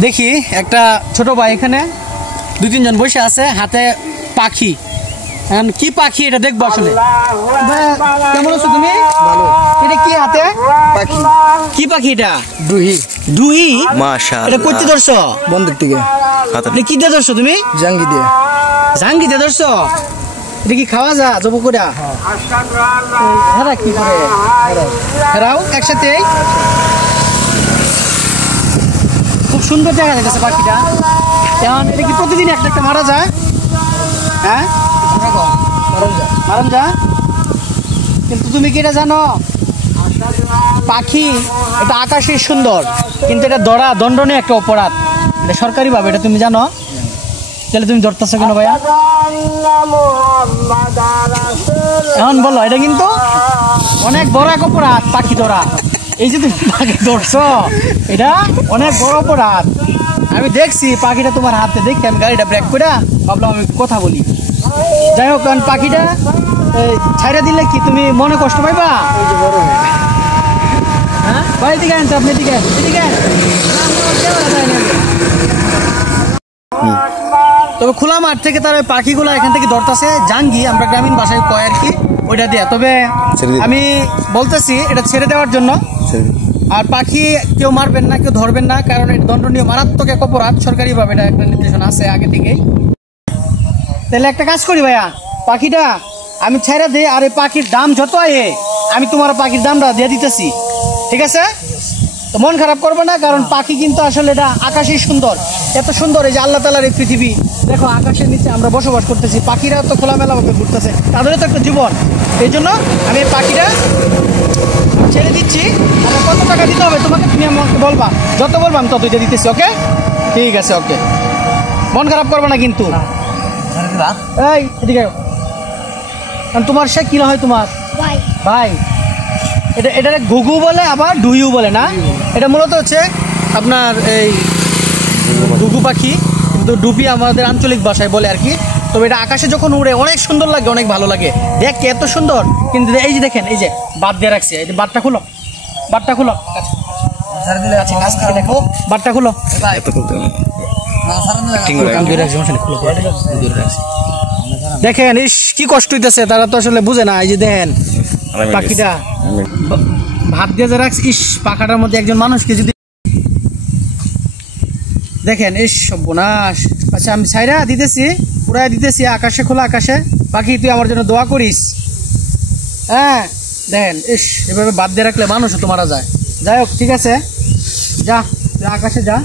দেখি একটা ছোট ভাই এখানে 2-3 জন বসে আছে, হাতে পাখি। কি পাখি এটা দেখবো আসলে। কেমন আছো তুমি? ভালো। এটা কি হাতে পাখি? কি পাখি এটা? দুহি। দুহি? মাশাআল্লাহ। এটা কইতে ধরছো? বন্ধের দিকে। এটা কি দিয়ে ধরছো তুমি? জাঙ্গি দিয়ে। জাঙ্গি দিয়ে ধরছো? এটা কি খাওয়া যা জব করে? হ্যাঁ কি করে রাও একসাথে। খুব সুন্দর দেখা যাচ্ছে পাখিটা। এখন এটা কি প্রতিদিন একটা একটা মারা যায়? হ্যাঁ মারান যা। কিন্তু তুমি কি এটা জানো পাখি এটা আকাশে সুন্দর, কিন্তু এটা ধরা দণ্ডনীয় একটা অপরাধ, এটা সরকারি ভাবে, এটা তুমি জানো? তাহলে তুমি ধরতেছো কেন ভাইয়া? এখন বলো, এটা কিন্তু অনেক বড় এক অপরাধ পাখি ধরা। এই যে তুমি পাখি ধরছো এটা অনেক বড় অপরাধ। আমি দেখছি পাখিটা তোমার হাতে দেখি, আমি গাড়িটা ব্রেক করে ভাবলাম আমি কথা বলি। যাই হোক, কারণ পাখিটা ছাইড়া দিলে কি তুমি মনে কষ্ট পাইবা? হ্যাঁ ভাই দিকে আনতো আপনি, দিকে এদিকে। তবে খোলা মাঠ থেকে তার ওই পাখিগুলো এখান থেকে ধরতেছে জাঙ্গি, আমরা গ্রামীণ ভাষায় কয় আর কি, ওইটা দিয়ে। তবে আমি বলতেছি এটা ছেড়ে দেওয়ার জন্য। আর পাখি কেউ মারবেন না, কেউ ধরবেন না, কারণ এটা দণ্ডনীয় মারাত্মক এক অপরাধ, সরকারিভাবে এটা একটা নির্দেশনা আছে আগে থেকেই। তাহলে একটা কাজ করি ভাইয়া, পাখিটা আমি ছেড়ে দিই, আর এই পাখির দাম যত আয়ে আমি তোমার পাখির দামটা দিয়ে দিতেছি, ঠিক আছে? তো মন খারাপ করবে না, কারণ পাখি কিন্তু আসলে এটা আকাশই সুন্দর, এত সুন্দর। এই যে আল্লাহ তাআলার এই পৃথিবী দেখো, আকাশের নিচে আমরা বসবাস করতেছি, পাখিরা তো খোলামেলাভাবে ঘুরতেছে, তাদেরও তো একটা জীবন। এই জন্য আমি এই পাখিটা ছেড়ে দিচ্ছি। আর কত টাকা দিতে হবে তোমাকে, তুমি আমাকে বলবা, যত বলবো আমি তত দিয়ে দিতেছি। ওকে, ঠিক আছে, ওকে। মন খারাপ করবে না কিন্তু। এই এদিকে, তোমার সে কি হয়? তোমার ভাই। এটা ঘুঘু বলে, আবার ডুইউ বলে না? এটা মূলত হচ্ছে আপনার এই ঘুঘু পাখি, কিন্তু ডুবি আমাদের আঞ্চলিক ভাষায় বলে আর কি। তবে এটা আকাশে যখন উড়ে অনেক সুন্দর লাগে, অনেক ভালো লাগে দেখতে, এত সুন্দর। কিন্তু এই যে দেখেন, এই যে বাদ দিয়ে রাখছে, এই যে বাদটা খুলো, বাদটা খুলো, বাদটা খুলো। দেখেন ইস কি কষ্ট হইতেছে, তারা তো আসলে বুঝে না। এই যে দেখেন পাখিটা ভাত দিয়ে যে রাখছে, ইস পাখাটার মধ্যে একজন মানুষকে যদি দেখেন, ইস সর্বনাশ। আচ্ছা আমি ছাইরা দিতেছি, পুরাই দিতেছি আকাশে, খোলা আকাশে। পাখি তুই আমার জন্য দোয়া করিস, হ্যাঁ? দেখেন ইস, এভাবে বাদ দিয়ে রাখলে মানুষও তো মারা যায়। যাই হোক, ঠিক আছে, যা আকাশে যা।